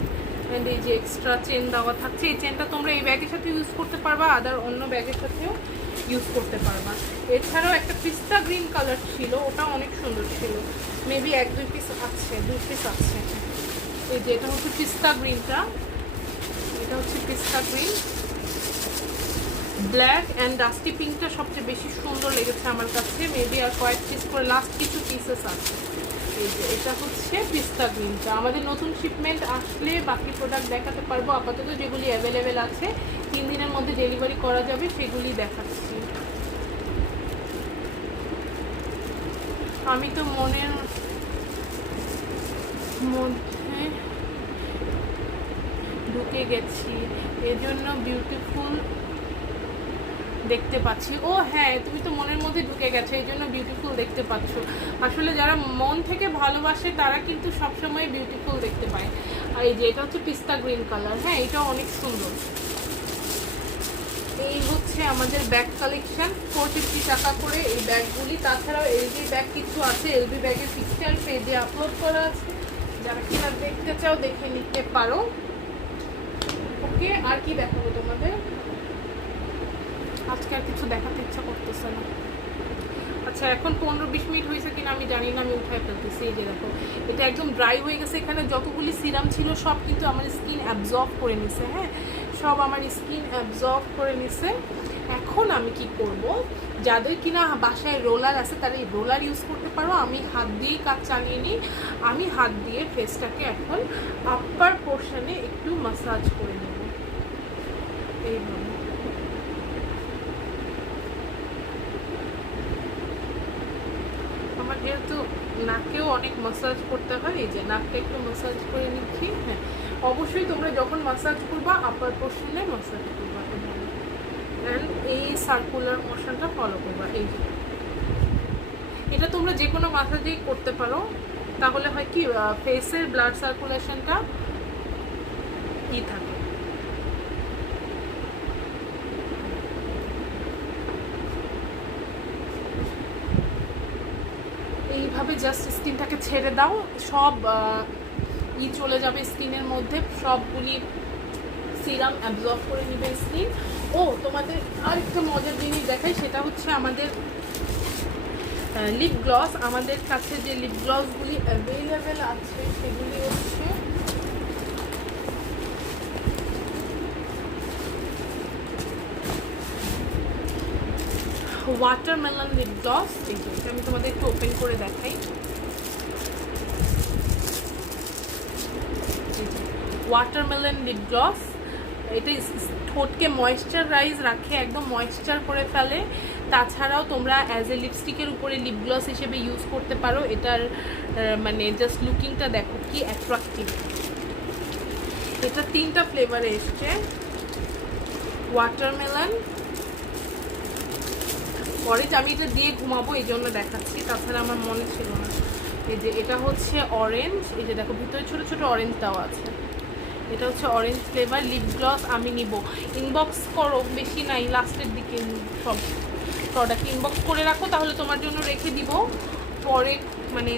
অ্যান্ড এই যে এক্সট্রা চেন দেওয়া থাকছে, এই চেনটা তোমরা এই ব্যাগের সাথে ইউজ করতে পারবা, আদার অন্য ব্যাগের সাথেও ইউজ করতে পারবা। এছাড়াও একটা পিস্তা গ্রিন কালার ছিল, ওটা অনেক সুন্দর ছিল, মেবি 1-2 পিস আছে, 2 পিস আছে। এই যে এটা হচ্ছে পিস্তা গ্রিনটা, এটা হচ্ছে পিস্তা গ্রিন। ব্ল্যাক অ্যান্ড ডাস্টি পিঙ্কটা সবচেয়ে বেশি সুন্দর লেগেছে আমার কাছে, মেবি আর কয়েক পিস করে লাস্ট কিছু পিসেস আছে। এই যে এটা হচ্ছে পিস্তা গ্রিনটা। আমাদের নতুন শিপমেন্ট আসলে বাকি প্রোডাক্ট দেখাতে পারবো, আপাতত যেগুলি অ্যাভেলেবেল আছে 3 দিনের মধ্যে ডেলিভারি করা যাবে সেগুলি দেখাচ্ছি। আমি তো মনের মধ্যে ঢুকে গেছি, এজন্য বিউটিফুল দেখতে পাচ্ছি। ও হ্যাঁ, তুমি তো মনের মধ্যে ঢুকে গেছো, এই জন্য বিউটিফুল দেখতে পাচ্ছ। আসলে যারা মন থেকে ভালোবাসে তারা কিন্তু সবসময় বিউটিফুল দেখতে পায়। আর এই যে এটা হচ্ছে পিস্তা গ্রিন কালার, হ্যাঁ এটাও অনেক সুন্দর। এই হচ্ছে আমাদের ব্যাগ কালেকশন, 450 টাকা করে এই ব্যাগগুলি। তাছাড়াও এলবি ব্যাগ কিছু আছে, এলবি ব্যাগের পিকচার পেজে আপলোড করা আছে, যারা কিনা দেখতে চাও দেখে নিতে পারো। ওকে, আর কি দেখাবো তোমাদের? আজকে আর কিছু দেখাতে ইচ্ছা করতেছে না। আচ্ছা এখন 15-20 মিনিট হয়েছে কিনা আমি জানি না, আমি উঠাই ফেলতেছি। এই যে দেখো এটা একদম ড্রাই হয়ে গেছে, এখানে যতগুলি সিরাম ছিল সব কিন্তু আমার স্কিন অ্যাবজর্ব করে নিছে, হ্যাঁ সব আমার স্কিন অ্যাবজর্ব করে নিছে। এখন আমি কি করব, যাদের কিনা বাসায় রোলার আছে তারা এই রোলার ইউজ করতে পারো। আমি হাত দিয়েই কাজ চালিয়ে নিই। আমি হাত দিয়ে ফেসটাকে এখন আপার পোর্শনে একটু মাসাজ করে নেব এইভাবে। আমার যেহেতু নাকেও অনেক মাসাজ করতে হয়, এই যে নাকটা একটু মাসাজ করে নিচ্ছি। হ্যাঁ অবশ্যই তোমরা যখন মাসাজ করবা আপার পোর্শনে মাসাজ করবা, অ্যান্ড এই সার্কুলার মোশনটা ফলো করবা। এই এটা তোমরা যে কোনো মাসাজেই করতে পারো, তাহলে হয় কি ফেসের ব্লাড সার্কুলেশনটা থাকে। এইভাবে জাস্ট স্কিনটাকে ছেড়ে দাও, সব চলে যাবে স্কিনের মধ্যে, সবগুলি সিরাম অ্যাবজর্ব করে নিবে স্কিন। ও তোমাদের আরেকটা মজার জিনিস দেখাই, সেটা হচ্ছে আমাদের লিপ গ্লস। আমাদের কাছে যে লিপ গ্লসগুলি অ্যাভেলেবেল আছে সেগুলি হচ্ছে ওয়াটারমেলন লিপ গ্লস। এটা আমি তোমাদের একটু ওপেন করে দেখাই। ওয়াটারমেলন লিপ গ্লস, এটা ঠোঁটকে ময়েশ্চারাইজ রাখে, একদম ময়েশ্চার করে ফেলে। তাছাড়াও তোমরা অ্যাজ এ লিপস্টিকের উপরে লিপ গ্লস হিসেবে ইউজ করতে পারো। এটার মানে জাস্ট লুকিংটা দেখো কি অ্যাট্রাকটিভ। এটা 3টা ফ্লেভারে এসছে, ওয়াটারমেলন, অরেঞ্জ। আমি এটা দিয়ে ঘুমাবো এই জন্য দেখাচ্ছি, তাছাড়া আমার মনে ছিল না। এই যে এটা হচ্ছে অরেঞ্জ, এই যে দেখো ভিতরে ছোট ছোট অরেঞ্জ দেওয়া আছে, এটা হচ্ছে অরেঞ্জ ফ্লেভার লিপ গ্লস। আমি নিব, ইনবক্স করো, বেশি নাই, লাস্টের দিকে সব প্রোডাক্ট ইনবক্স করে রাখো, তাহলে তোমার জন্য রেখে দিব পরে। মানে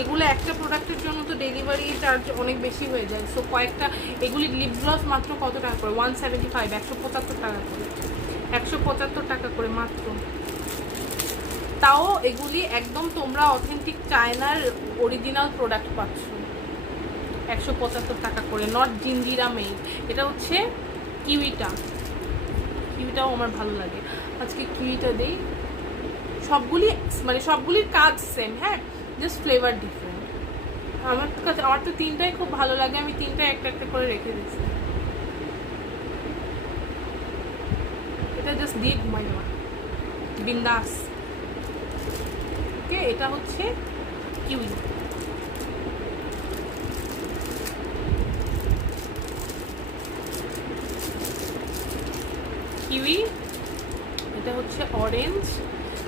এগুলো একটা প্রোডাক্টের জন্য তো ডেলিভারি চার্জ অনেক বেশি হয়ে যায়। সো কয়েকটা, এগুলি লিপ গ্লস মাত্র কত টাকা করে? 175, 175 টাকা করে, 175 টাকা করে মাত্র। তাও এগুলি একদম তোমরা অথেন্টিক চায়নার অরিজিনাল প্রোডাক্ট পাচ্ছ 175 টাকা করে, নট জিঞ্জিরা মেড। এটা হচ্ছে কিউইটা, কিউইটাও আমার ভালো লাগে। আজকে কিউইটা দেই। সবগুলি মানে সবগুলির কাজ সেম, হ্যাঁ, জাস্ট ফ্লেভার ডিফারেন্ট। আমার কাছে, আমার তো তিনটাই খুব ভালো লাগে, আমি তিনটাই একটা একটা করে রেখে দিচ্ছি। এটা জাস্ট দিয়ে ঘুমাই দেওয়া, বিন্দাস। ওকে, এটা হচ্ছে কিউই। কিউই, এটা হচ্ছে অরেঞ্জ।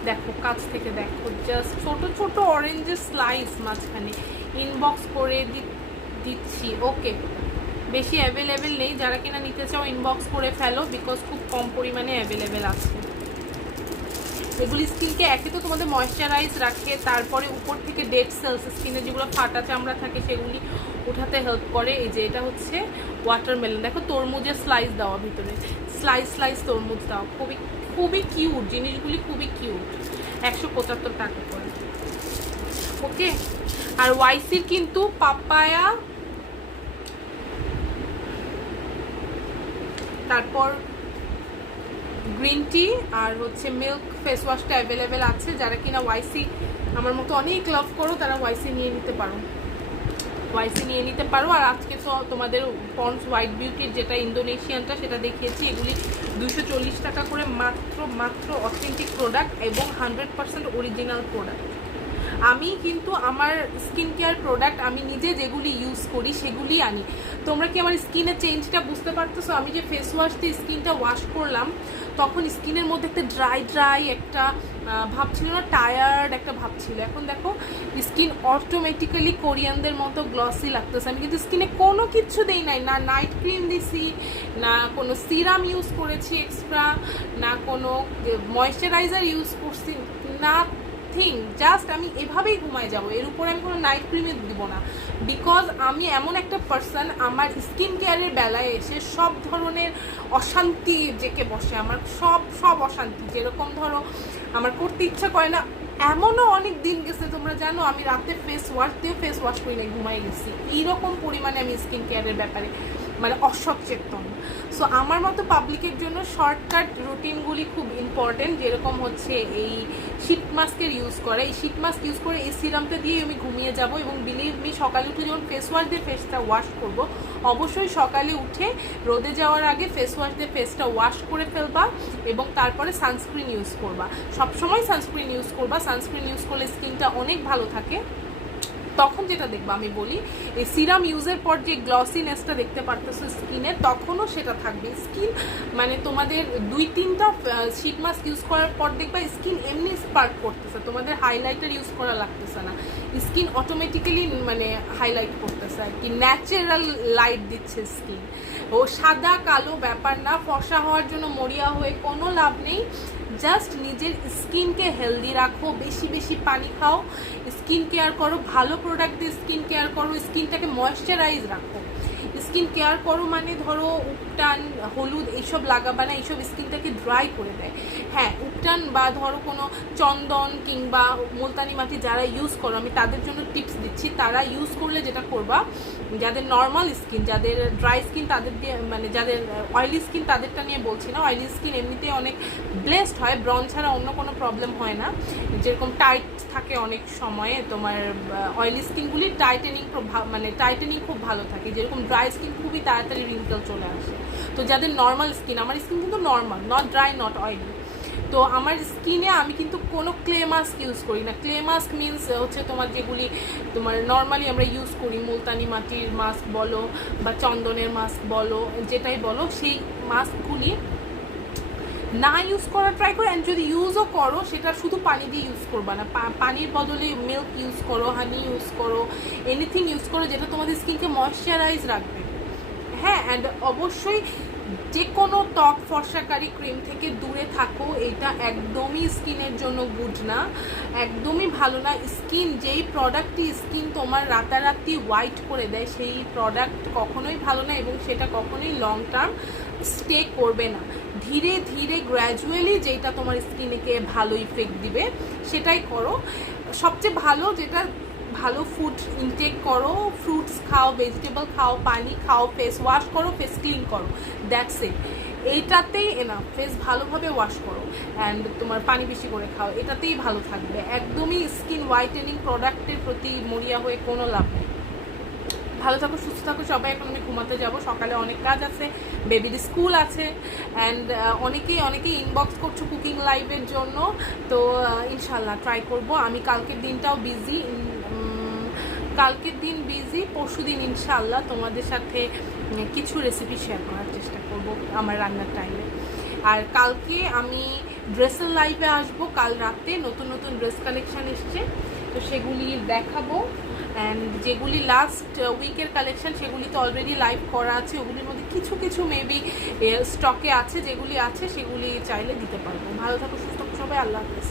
দেখো কাছ থেকে দেখো, জাস্ট ছোট ছোট অরেঞ্জের স্লাইস মাঝখানে। ইনবক্স করে দিচ্ছি। ওকে, বেশি অ্যাভেলেবেল নেই, যারা কিনা নিতে চাও ইনবক্স করে ফেলো, বিকজ খুব কম পরিমাণে অ্যাভেলেবেল আছে। এগুলি স্কিনকে একে তো তোমাদের ময়শ্চারাইজ রাখে, তারপরে উপর থেকে ডেড সেলস, স্কিনে যেগুলো ফাটা চামড়া থাকে সেগুলি উঠাতে হেল্প করে। এই যে এটা হচ্ছে ওয়াটারমেলন, দেখো তরমুজের স্লাইস দেওয়া, ভিতরে স্লাইস স্লাইস তরমুজ দেওয়া, খুবই খুবই কিউট জিনিসগুলি, খুবই কিউট। 175 টাকা করে। ওকে, আর ওয়াইসির কিন্তু পাপায়া, তারপর গ্রিন টি আর হচ্ছে মিল্ক ফেস ওয়াশটা অ্যাভেলেবেল আছে। যারা কিনা ওয়াইসি আমার মতো অনেক লাভ করো, তারা ওয়াইসি নিয়ে নিতে পারো, ওয়াইসি নিয়ে নিতে পারো। আর আজকে তো তোমাদের পন্ডস হোয়াইট বিউটির যেটা ইন্দোনেশিয়ানটা সেটা দেখিয়েছি, এগুলি 240 টাকা করে মাত্র, মাত্র অথেন্টিক প্রোডাক্ট এবং 100% অরিজিনাল প্রোডাক্ট। আমি কিন্তু আমার স্কিন কেয়ার প্রোডাক্ট আমি নিজে যেগুলি ইউজ করি সেগুলি আনি। তোমরা কি আমার স্কিনের চেঞ্জটা বুঝতে পারতেছো? আমি যে ফেস ওয়াশ দিয়ে স্কিনটা ওয়াশ করলাম, তখন স্কিনের মধ্যে একটা ড্রাই ড্রাই একটা ভাব ছিল না, টায়ার্ড একটা ভাব ছিল। এখন দেখো স্কিন অটোমেটিক্যালি কোরিয়ানদের মতো গ্লসি লাগতেছে। আমি কিন্তু স্কিনে কোনো কিছু দেই নাই, না নাইট ক্রিম দিছি, না কোনো সিরাম ইউজ করেছি এক্সট্রা, না কোনো ময়েশ্চারাইজার ইউজ করছি, না থিং। জাস্ট আমি এভাবেই ঘুমাই যাব, এর উপরে আমি কোনো নাইট ক্রিমে দিব না। বিকজ আমি এমন একটা পার্সন, আমার স্কিন কেয়ারের বেলায় এসে সব ধরনের অশান্তি জেকে বসে, আমার সব সব অশান্তি। যেরকম ধরো আমার করতে ইচ্ছা করে না, এমনও অনেক দিন গেছে তোমরা জানো আমি রাতে ফেস ওয়াশ দিয়েও ফেস ওয়াশ করি না, ঘুমাই গেছি। এইরকম পরিমাণে আমি স্কিন কেয়ারের ব্যাপারে মানে অসচেতন। সো আমার মতো পাবলিকের জন্য শর্টকাট রুটিনগুলি খুব ইম্পর্টেন্ট। যেরকম হচ্ছে এই শীট মাস্কের ইউজ করে, এই শীট মাস্ক ইউজ করে এই সিরামটা দিয়ে আমি ঘুমিয়ে যাব। এবং বিলিভ মি, সকালে উঠে যখন ফেস ওয়াশ দিয়ে ফেসটা ওয়াশ করব, অবশ্যই সকালে উঠে রোদে যাওয়ার আগে ফেস ওয়াশ দিয়ে ফেসটা ওয়াশ করে ফেলবা এবং তারপরে সানস্ক্রিন ইউজ করবা। সবসময় সানস্ক্রিন ইউজ করবা, সানস্ক্রিন ইউজ করলে স্কিনটা অনেক ভালো থাকে। তখন যেটা দেখবা, আমি বলি এই সিরাম ইউজের পর যে গ্লসিনেসটা দেখতে পারতেছো স্কিনে, তখনও সেটা থাকবে। স্কিন মানে তোমাদের 2-3টা শীট মাস্ক ইউজ করার পর দেখবা স্কিন এমনি স্পার্ক করতেছে, তোমাদের হাইলাইটার ইউজ করা লাগতেছে না, স্কিন অটোমেটিক্যালি মানে হাইলাইট করতেছে আর কি, ন্যাচারাল লাইট দিচ্ছে স্কিন। ও সাদা কালো ব্যাপার না, ফর্সা হওয়ার জন্য মরিয়া হয়ে কোনো লাভ নেই। জাস্ট নিজের স্কিনকে হেলদি রাখো, বেশি বেশি পানি খাও, স্কিন কেয়ার করো, ভালো প্রোডাক্ট দিয়ে স্কিন কেয়ার করো, স্কিনটাকে ময়েশ্চারাইজ রাখো। স্কিন কেয়ার করো মানে ধরো উপটান, হলুদ এইসব লাগাবা না, এইসব স্কিনটাকে ড্রাই করে দেয়। হ্যাঁ, উপটান বা ধরো কোনো চন্দন কিংবা মুলতানি মাটি যারা ইউজ করো, আমি তাদের জন্য টিপস দিচ্ছি। তারা ইউজ করলে যেটা করবা, যাদের নর্মাল স্কিন, যাদের ড্রাই স্কিন তাদের দিয়ে, মানে যাদের অয়েলি স্কিন তাদেরটা নিয়ে বলছি না, অয়েলি স্কিন এমনিতে অনেক ব্লেসড হয়, ব্রন ছাড়া অন্য কোনো প্রবলেম হয় না। যেরকম টাইট থাকে অনেক সময়ে তোমার অয়েলি স্কিনগুলি টাইটেনিং, মানে টাইটেনিং খুব ভালো থাকে। যেরকম ড্রাই স্কিন খুবই তাড়াতাড়ি রিঙ্কেল চলে আসে। তো যাদের নর্মাল স্কিন, আমার স্কিন কিন্তু normal, not dry not oily, তো আমার স্কিনে আমি কিন্তু কোনো ক্লে মাস্ক ইউজ করি না। ক্লে মাস্ক মিনস হচ্ছে তোমার যেগুলি তোমার নর্মালি আমরা ইউজ করি, মুলতানি মাটির মাস্ক বলো বা চন্দনের মাস্ক বলো, যেটাই বলো, সেই মাস্কগুলি না ইউজ করার ট্রাই করো, অ্যান্ড যদি ইউজও করো সেটা শুধু পানি দিয়ে ইউজ করবা না, পানির বদলে মিল্ক ইউজ করো, হানি ইউজ করো, এনিথিং ইউজ করো যেটা তোমাদের স্কিনকে ময়শ্চারাইজ রাখবে। হ্যাঁ, অ্যান্ড অবশ্যই যে কোনো ত্বক ফর্সাকারী ক্রিম থেকে দূরে থাকো, এটা একদমই স্কিনের জন্য গুড না, একদমই ভালো না। স্কিন যেই প্রোডাক্টটি স্কিন তোমার রাতারাতি হোয়াইট করে দেয় সেই প্রোডাক্ট কখনোই ভালো না, এবং সেটা কখনোই লং টার্ম স্টে করবে না। ধীরে ধীরে গ্র্যাজুয়ালি যেটা তোমার স্কিনকে ভালো ইফেক্ট দিবে সেটাই করো। সবচেয়ে ভালো যেটা, ভালো ফুড ইনটেক করো, ফ্রুটস খাও, ভেজিটেবল খাও, পানি খাও, ফেস ওয়াশ করো, ফেস ক্লিন করো, দ্যাটস ইট। এইটাতেই এনাফ। ফেস ভালোভাবে ওয়াশ করো অ্যান্ড তোমার পানি বেশি করে খাও, এটাতেই ভালো থাকবে। একদমই স্কিন হোয়াইটেনিং প্রোডাক্টের প্রতি মরিয়া হয়ে কোনো লাভ নেই। ভালো থাকো, সুস্থ থাকো সবাই। এখন আমি ঘুমাতে যাব, সকালে অনেক কাজ আছে, বেবির স্কুল আছে, অ্যান্ড অনেকেই ইনবক্স করছো কুকিং লাইভের জন্য। তো ইনশাল্লাহ ট্রাই করব। আমি কালকের দিনটাও বিজি, পরশু দিন ইনশাল্লাহ তোমাদের সাথে কিছু রেসিপি শেয়ার করার চেষ্টা করব আমার রান্নার টাইমে। আর কালকে আমি ড্রেসের লাইভে আসবো, কাল রাতে নতুন নতুন ড্রেস কালেকশান এসছে, তো সেগুলি দেখাবো। অ্যান্ড যেগুলি লাস্ট উইকের কালেকশান সেগুলি তো অলরেডি লাইভ করা আছে, ওগুলির মধ্যে কিছু কিছু মেবি স্টকে আছে, যেগুলি আছে সেগুলি চাইলে দিতে পারবো। ভালো থাকো, সুস্থ থাকো সবাই, আল্লাহ হাফেজ।